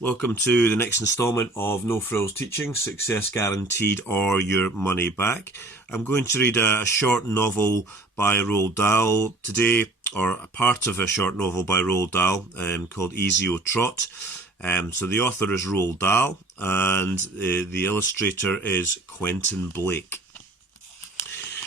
Welcome to the next instalment of No Frills Teaching, Success Guaranteed or Your Money Back. I'm going to read a short novel by Roald Dahl today, or a part of a short novel by Roald Dahl called Esiotrot. So the author is Roald Dahl and the illustrator is Quentin Blake.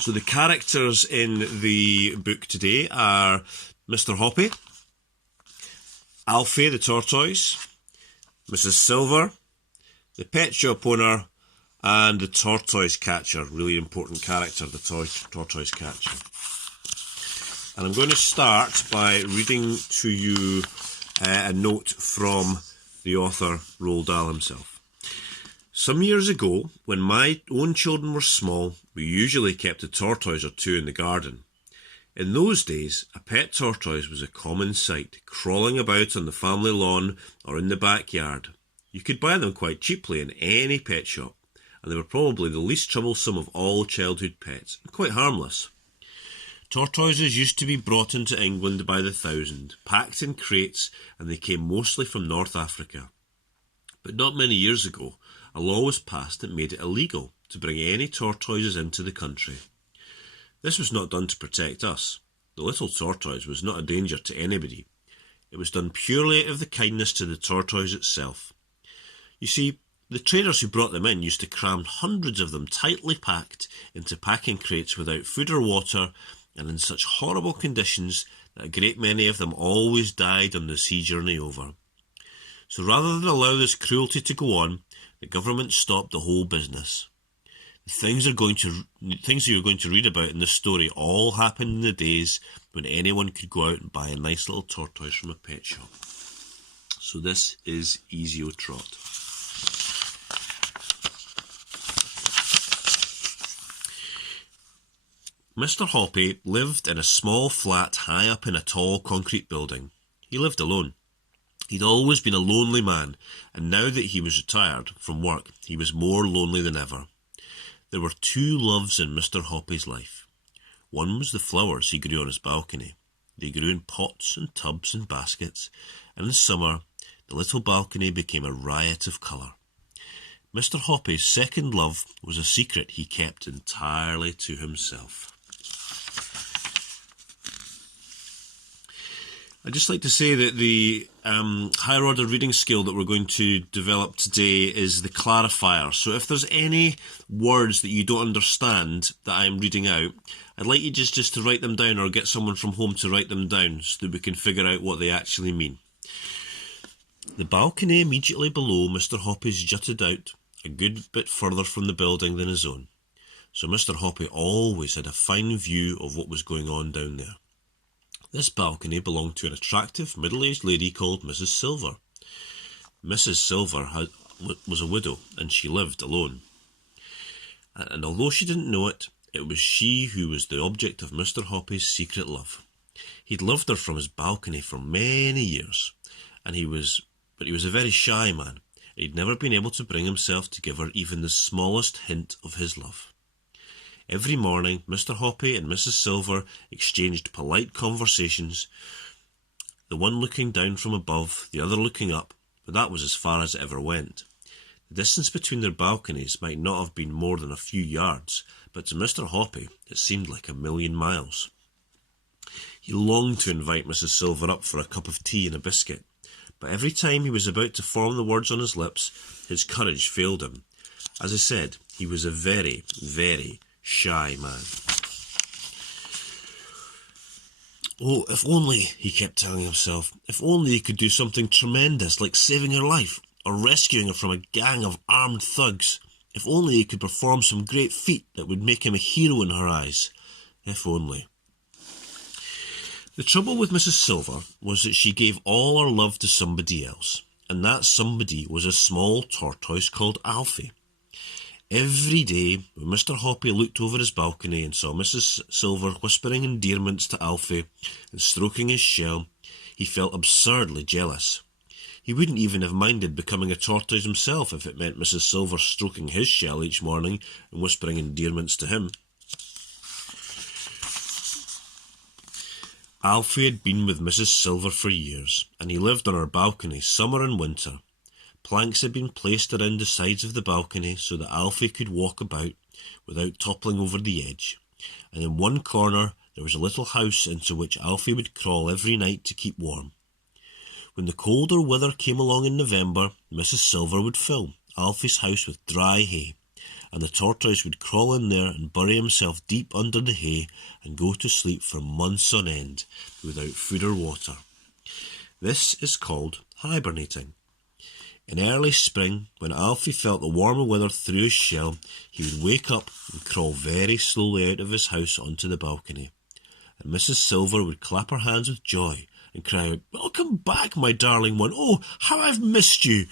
So the characters in the book today are Mr. Hoppy, Alfie the tortoise, Mrs. Silver, the pet shop owner, and the tortoise catcher. Really important character, the tortoise catcher. And I'm going to start by reading to you a note from the author, Roald Dahl himself. Some years ago, when my own children were small, we usually kept a tortoise or two in the garden. In those days, a pet tortoise was a common sight, crawling about on the family lawn or in the backyard. You could buy them quite cheaply in any pet shop, and they were probably the least troublesome of all childhood pets, and quite harmless. Tortoises used to be brought into England by the thousand, packed in crates, and they came mostly from North Africa. But not many years ago, a law was passed that made it illegal to bring any tortoises into the country. This was not done to protect us. The little tortoise was not a danger to anybody. It was done purely out of the kindness to the tortoise itself. You see, the traders who brought them in used to cram hundreds of them tightly packed into packing crates without food or water, and in such horrible conditions that a great many of them always died on the sea journey over. So rather than allow this cruelty to go on, the government stopped the whole business. The things you're going to read about in this story all happened in the days when anyone could go out and buy a nice little tortoise from a pet shop. So this is Esiotrot. Mr. Hoppy lived in a small flat high up in a tall concrete building. He lived alone. He'd always been a lonely man, and now that he was retired from work, he was more lonely than ever. There were two loves in Mr. Hoppy's life. One was the flowers he grew on his balcony. They grew in pots and tubs and baskets, and in summer the little balcony became a riot of colour. Mr. Hoppy's second love was a secret he kept entirely to himself. I'd just like to say that the higher order reading skill that we're going to develop today is the clarifier. So if there's any words that you don't understand that I'm reading out, I'd like you just to write them down or get someone from home to write them down so that we can figure out what they actually mean. The balcony immediately below Mr. Hoppy's jutted out a good bit further from the building than his own. So Mr. Hoppy always had a fine view of what was going on down there. This balcony belonged to an attractive middle-aged lady called Mrs. Silver. Mrs. Silver was a widow, and she lived alone. And although she didn't know it, it was she who was the object of Mr. Hoppy's secret love. He'd loved her from his balcony for many years, but he was a very shy man, and he'd never been able to bring himself to give her even the smallest hint of his love. Every morning, Mr. Hoppy and Mrs. Silver exchanged polite conversations, the one looking down from above, the other looking up, but that was as far as it ever went. The distance between their balconies might not have been more than a few yards, but to Mr. Hoppy it seemed like 1,000,000 miles. He longed to invite Mrs. Silver up for a cup of tea and a biscuit, but every time he was about to form the words on his lips, his courage failed him. As I said, he was a very, very shy man. Oh, if only, he kept telling himself, if only he could do something tremendous like saving her life or rescuing her from a gang of armed thugs. If only he could perform some great feat that would make him a hero in her eyes. If only. The trouble with Mrs. Silver was that she gave all her love to somebody else, and that somebody was a small tortoise called Alfie. Every day, when Mr. Hoppy looked over his balcony and saw Mrs. Silver whispering endearments to Alfie and stroking his shell, he felt absurdly jealous. He wouldn't even have minded becoming a tortoise himself if it meant Mrs. Silver stroking his shell each morning and whispering endearments to him. Alfie had been with Mrs. Silver for years, and he lived on her balcony summer and winter. Planks had been placed around the sides of the balcony so that Alfie could walk about without toppling over the edge, and in one corner there was a little house into which Alfie would crawl every night to keep warm. When the colder weather came along in November, Mrs. Silver would fill Alfie's house with dry hay, and the tortoise would crawl in there and bury himself deep under the hay and go to sleep for months on end without food or water. This is called hibernating. In early spring, when Alfie felt the warmer weather through his shell, he would wake up and crawl very slowly out of his house onto the balcony, and Mrs. Silver would clap her hands with joy and cry out, "Welcome back, my darling one! Oh, how I've missed you!"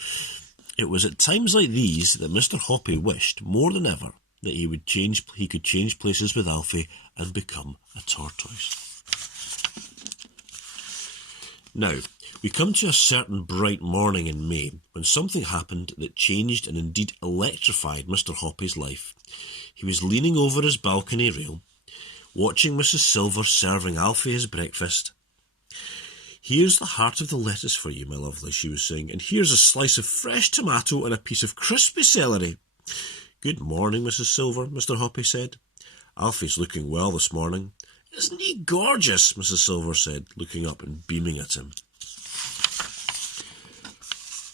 It was at times like these that Mr. Hoppy wished more than ever that he could change places with Alfie and become a tortoise. Now, we come to a certain bright morning in May when something happened that changed and indeed electrified Mr. Hoppy's life. He was leaning over his balcony rail, watching Mrs. Silver serving Alfie his breakfast. "Here's the heart of the lettuce for you, my lovely," she was saying, "and here's a slice of fresh tomato and a piece of crispy celery." "Good morning, Mrs. Silver," Mr. Hoppy said. "Alfie's looking well this morning." "Isn't he gorgeous?" Mrs. Silver said, looking up and beaming at him.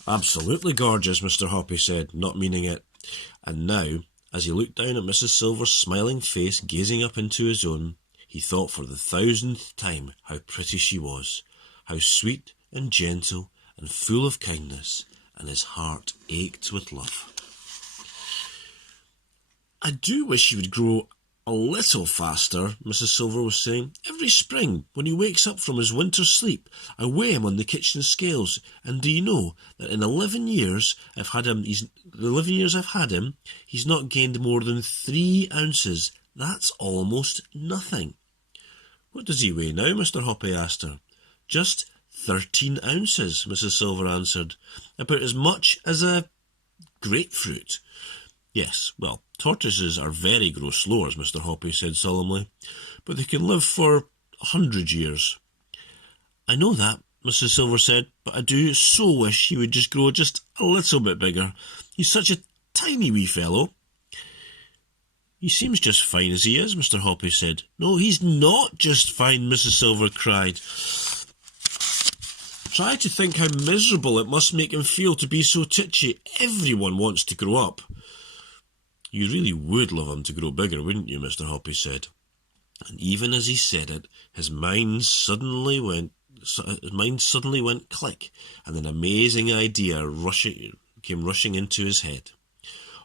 "Absolutely gorgeous," Mr. Hoppy said, not meaning it. And now, as he looked down at Mrs. Silver's smiling face gazing up into his own, he thought for the 1000th time how pretty she was, how sweet and gentle and full of kindness, and his heart ached with love. "I do wish he would grow a little faster," Mrs. Silver was saying. "Every spring, when he wakes up from his winter sleep, I weigh him on the kitchen scales, and do you know that in 11 years I've had him, he's not gained more than 3 ounces. That's almost nothing." "What does he weigh now?" Mr. Hoppy asked her. "Just 13 ounces, Mrs. Silver answered. "About as much as a grapefruit." "Yes, well, tortoises are very gross slowers," Mr. Hoppy said solemnly, "but they can live for 100 years. "I know that," Mrs. Silver said, "but I do so wish he would just grow just a little bit bigger. He's such a tiny wee fellow." "He seems just fine as he is," Mr. Hoppy said. "No, he's not just fine," Mrs. Silver cried. "Try to think how miserable it must make him feel to be so titchy. Everyone wants to grow up." "You really would love him to grow bigger, wouldn't you?" Mr. Hoppy said. And even as he said it, his mind suddenly went click, and an amazing idea came rushing into his head.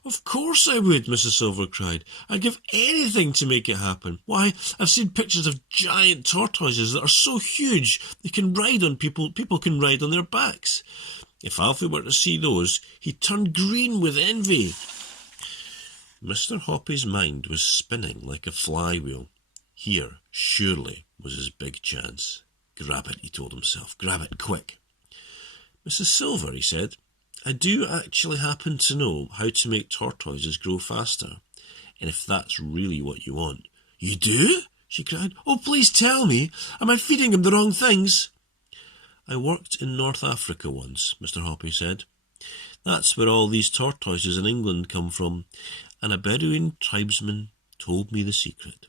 "Of course I would," Mrs. Silver cried. "I'd give anything to make it happen. Why, I've seen pictures of giant tortoises that are so huge they can ride on people can ride on their backs. If Alfie were to see those, he'd turn green with envy." Mr. Hoppy's mind was spinning like a flywheel. Here, surely, was his big chance. "Grab it," he told himself. "Grab it, quick." "Mrs. Silver," he said, "I do actually happen to know how to make tortoises grow faster. And if that's really what you want—" "You do?" she cried. "Oh, please tell me. Am I feeding him the wrong things?" "I worked in North Africa once," Mr. Hoppy said. "That's where all these tortoises in England come from, and a Bedouin tribesman told me the secret."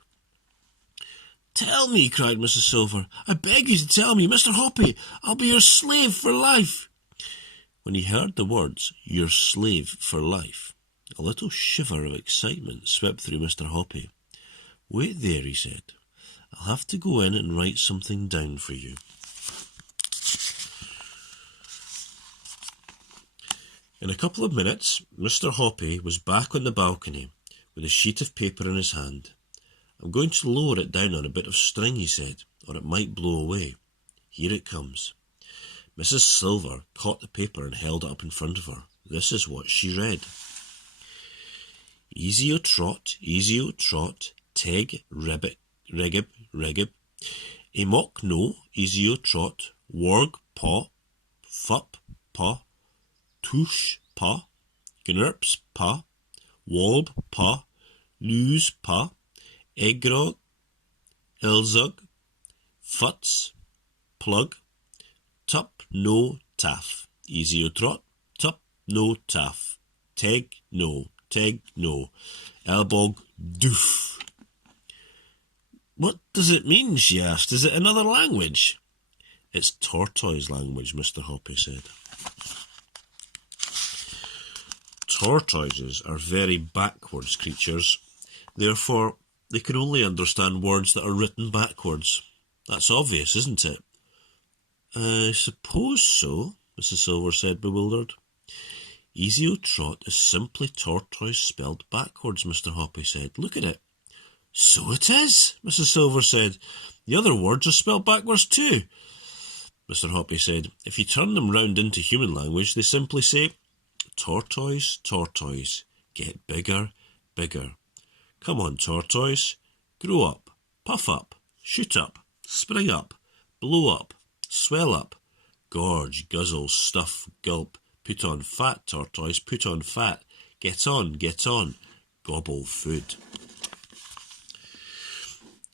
"Tell me," cried Mrs. Silver. "I beg you to tell me. Mr. Hoppy, I'll be your slave for life." When he heard the words, "your slave for life," a little shiver of excitement swept through Mr. Hoppy. "Wait there," he said. "I'll have to go in and write something down for you." In a couple of minutes, Mr. Hoppy was back on the balcony with a sheet of paper in his hand. "I'm going to lower it down on a bit of string," he said, "or it might blow away. Here it comes." Mrs. Silver caught the paper and held it up in front of her. This is what she read. "Esiotrot, Esiotrot, teg, ribbit, regib, regib, amok no, Esiotrot, warg, paw, fup, paw, tush, paw, gnurps, paw, walb, paw, lose, paw, egrog, ilzug, futs, plug, tup, no, taff, Esiotrot, tup, no taff. Teg, no. Teg, no. Elbog, doof. What does it mean, she asked. Is it another language? It's tortoise language, Mr. Hoppy said. Tortoises are very backwards creatures. Therefore, they can only understand words that are written backwards. That's obvious, isn't it? I suppose so, Mrs. Silver said, bewildered. Esiotrot is simply tortoise spelled backwards, Mr. Hoppy said. Look at it. So it is, Mrs. Silver said. The other words are spelled backwards too. Mr. Hoppy said, if you turn them round into human language, they simply say, tortoise, tortoise, get bigger, bigger. Come on, tortoise, grow up, puff up, shoot up, spring up, blow up, swell up, gorge, guzzle, stuff, gulp, put on fat, tortoise, put on fat, get on, gobble food.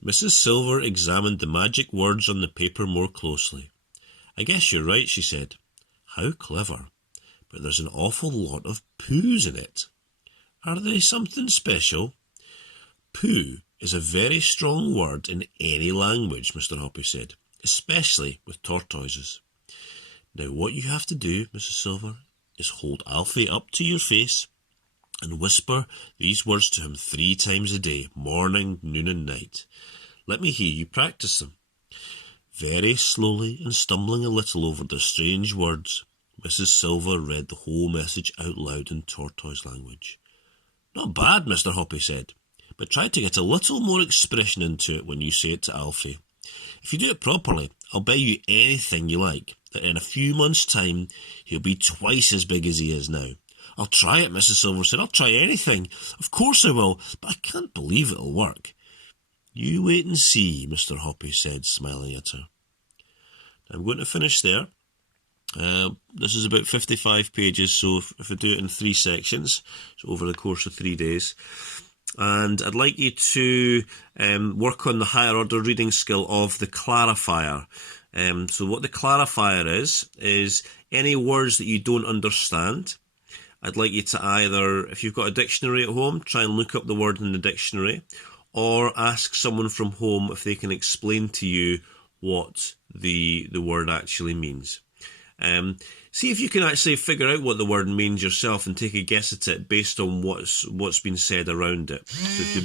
Mrs. Silver examined the magic words on the paper more closely. I guess you're right, she said. How clever. But there's an awful lot of poos in it. Are they something special? Poo is a very strong word in any language, Mr. Hoppy said, especially with tortoises. Now what you have to do, Mrs. Silver, is hold Alfie up to your face and whisper these words to him 3 times a day, morning, noon and night. Let me hear you practice them. Very slowly and stumbling a little over the strange words, Mrs. Silver read the whole message out loud in tortoise language. Not bad, Mr. Hoppy said, but try to get a little more expression into it when you say it to Alfie. If you do it properly, I'll bet you anything you like that in a few months' time he'll be twice as big as he is now. I'll try it, Mrs. Silver said. I'll try anything. Of course I will, but I can't believe it'll work. You wait and see, Mr. Hoppy said, smiling at her. I'm going to finish there. This is about 55 pages, so if I do it in 3 sections, so over the course of 3 days. And I'd like you to work on the higher order reading skill of the clarifier. So what the clarifier is any words that you don't understand. I'd like you to either, if you've got a dictionary at home, try and look up the word in the dictionary, or ask someone from home if they can explain to you what the word actually means. See if you can actually figure out what the word means yourself and take a guess at it based on what's been said around it. So if you